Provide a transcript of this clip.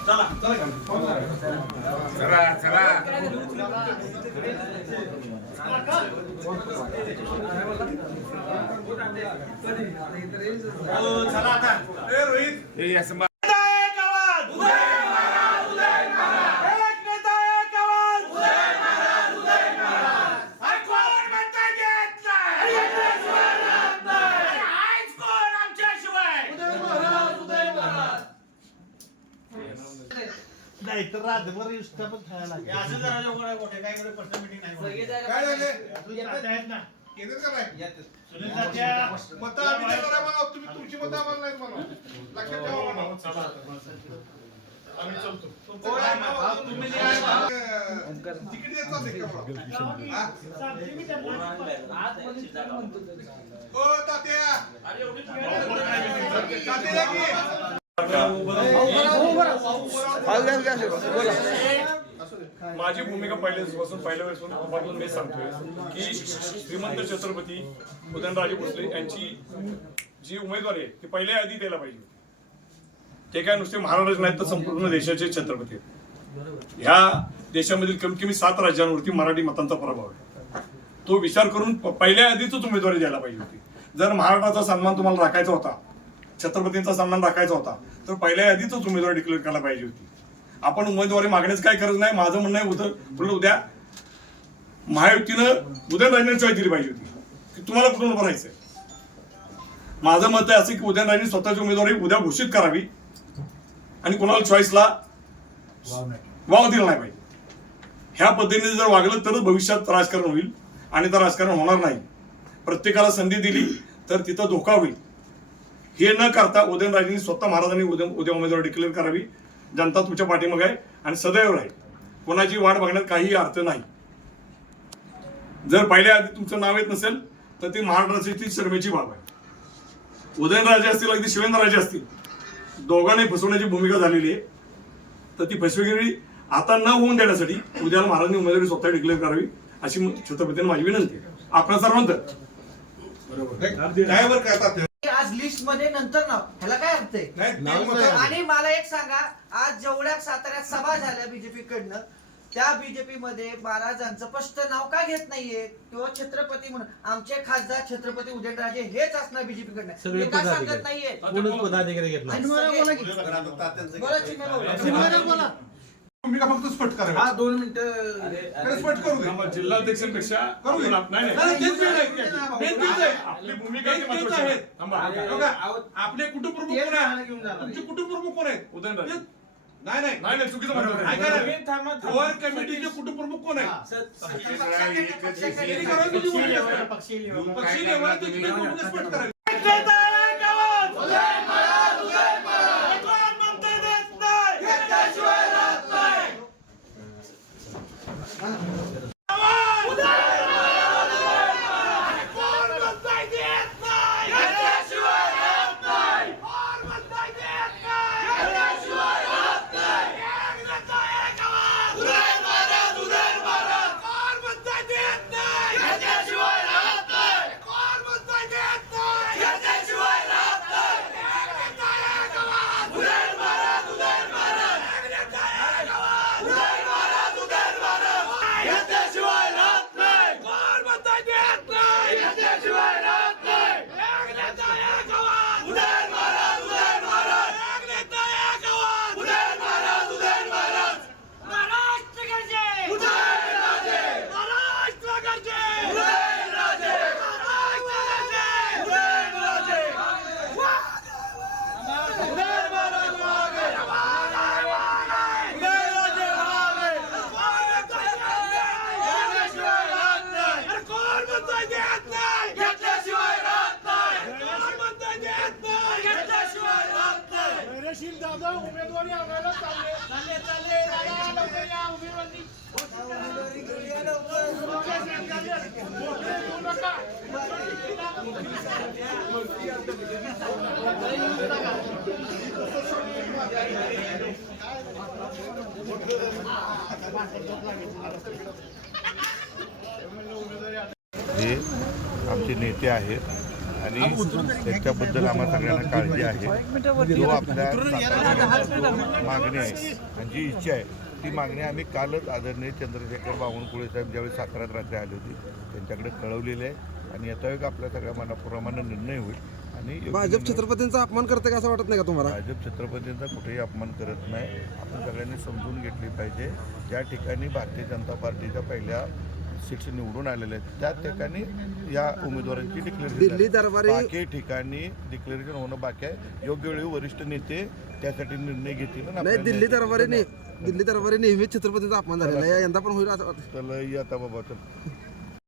चला चला चला आता. ए रोहित हे असं बा- एक आवाज एक नेता एक आवाज अरे कोण म्हणतंय देत नाही? अरे आहेच कोण आमच्याशिवाय? नाही तर रातभर इष्टा पण खायला हे असं जरा जेवढं आहे मोठे, नाही. काय झाले? सुनील तात्या आहेत ना? येतात का नाही? सुनील तात्या, मतं आम्ही तुम्ही तुमची मतं आम्हाला नाहीत म्हणा लक्षात ठेवा म्हणा कोण आहे. ना? तुम्ही जे आहे. ना? अं, तिकीट देत चालते का मला? हा? ओ तात्या. तात्या या की. माझी भूमिका पहिल्यापासून पहिल्या वेळेसून मी सांगतोय की श्रीमंत छत्रपती उदयनराजे भोसले यांची जी उमेदवारी आहे ती पहिल्या आधी द्यायला पाहिजे ते काय नुसते महाराष्ट्र नाहीत तर संपूर्ण देशाचे छत्रपती आहेत. ह्या देशामधील कमी कमी सात राज्यांवरती मराठी मतांचा प्रभाव आहे. तो विचार करून प- पहिल्या आधीच उमेदवारी द्यायला पाहिजे होती. जर महाराष्ट्राचा सन्मान तुम्हाला राखायचा होता छत्रपतींचा सन्मान राखायचा होता तर पहिल्या आधीच उमेदवारी डिक्लेअर करायला पाहिजे होती. आपण उमेदवारी मागण्याची काय गरज नाही माझं म्हणणं आहे उद्या पुढे उद्या महायुतीनं उदयनराजेंना चॉईस दिली पाहिजे होती. की तुम्हाला कुठून उभं राहायचंय माझं मत आहे असं की उदयनराजेंनी स्वतःची उमेदवारी उद्या घोषित करावी आणि कोणाला चॉईसला वाव दिला नाही पाहिजे. ह्या पद्धतीने जर वागलं तरच भविष्यात राजकारण होईल आणि तर राजकारण होणार नाही. प्रत्येकाला संधी दिली तर तिथं धोका होईल. हे न करता उदयनराजेंनी स्वतः महाराजांनी उदय उद्या उमेदवार डिक्लेअर करावी. जनता तुमच्या पाठीमागे आहे आणि सदैव राहील. कोणाची वाट बघण्यात काही अर्थ नाही. जर पहिल्या आधी तुमचं नाव येत नसेल तर ती महाराष्ट्राची शर्मेची बाब आहे. उदयनराजे असतील अगदी शिवेंद्रराजे असतील दोघांनी फसवण्याची भूमिका झालेली आहे. तर ती फसवेगिरी आता न होऊन देण्यासाठी उद्याला महाराजांनी उमेदवारी स्वतः डिक्लेअर करावी अशी छत्रपतींना माझी विनंती आहे. आपल्या सर्वांचं. बरोबर. आज लिस्टमध्ये नंतर नाव. ह्याला काय अर्थ आहे? नाही ते मतं आणि मला एक सांगा आज जेवढ्या साताऱ्यात सभा झाल्या बीजेपी कडनं त्या बीजेपी मध्ये महाराजांचं स्पष्ट नाव का घेत नाहीये? किंवा छत्रपती म्हणून आमचे खासदार छत्रपती उदयनराजे हेच असणार बीजेपी कडनं. सगळे हे का सांगत. नाहीये. कोणच पदाधिकारी घेत नाही. आणि सगळे- बोला चिन्मय भाऊ. भूमिका फक्त स्पष्ट करावी हा दोन मिनिटं स्पष्ट करू दे जिल्हाध्यक्षांपेक्षा करू दे. आपण- नाही, नाही. नाही, तेच वेळ आहे. आपली तेच आहे. आपली भूमिका ती तेच महत्त्वाची आहे. आहे. थांबा. बघा, आपले कुटुंब प्रमुख कोण आहेत तुमचे कुटुंब प्रमुख कोण आहेत उदयनराजे. नाही नाही नाही नाही चुकीचं म्हणतो ऐका ना कोर कमिटीचे कुटुंब प्रमुख कोण. पक्षी नेता एक आवाज अरे कोण म्हणतंय देत नाही? आवाज! अरे कोण म्हणतंय देत नाही? कोण म्हणतंय देत नाही? एक नेता एक आवाज! कोण म्हणतंय देत नाही? कोण म्हणतंय देत नाही? एक नेता एक आवाज! एक नेता एक आवाज! कोण म्हणतंय देत नाही? एक नेता एक आवाज! एक नेता एक आवाज! महाराष्ट्र गरजे! महाराष्ट्र गरजे! महाराष्ट्र गरजे! कोण म्हणतंय देत नाही? घेतल्याशिवाय राहत नाही. कोण म्हणतंय देत नाही? घेतल्याशिवाय राहत नाही. धैर्यशील दादा उमेदवारी आणायला चालले? चालले चालले. या उमेदवारी. हे आमचे नेते आहेत. आणि त्याच्याबद्दल आम्हाला सगळ्यांना काळजी आहे. जो आपल्या मागणी आहे आणि जी इच्छा आहे ती मागणी आम्ही कालच आदरणीय चंद्रशेखर बावनकुळे साहेब ज्यावेळी साताऱ्यात रात्री आले होते त्यांच्याकडे कळवलेले आहे. आणि याचा एक आपल्या सगळ्या मनाप्रमाणे निर्णय होईल. आणि भाजप छत्रपतींचा अपमान करते का असं वाटत नाही का तुम्हाला? भाजप छत्रपतींचा कुठेही अपमान करत नाही. आपण सगळ्यांनी समजून घेतली पाहिजे. ज्या ठिकाणी भारतीय जनता पार्टीच्या पहिल्या सीट्स निवडून आलेल्या आहेत. त्या ठिकाणी या उमेदवारांची डिक्लेरेशन दिल्ली दरबारी- बाकी ठिकाणी डिक्लेरेशन होणं बाकी आहे. योग्य वेळी वरिष्ठ नेते त्यासाठी निर्णय घेतील दिल्ली दरबारी. दिल्ली दरबारी नेहमीच छत्रपतीचा अपमान झालेला आहे. यंदा पण होईल आता बाबा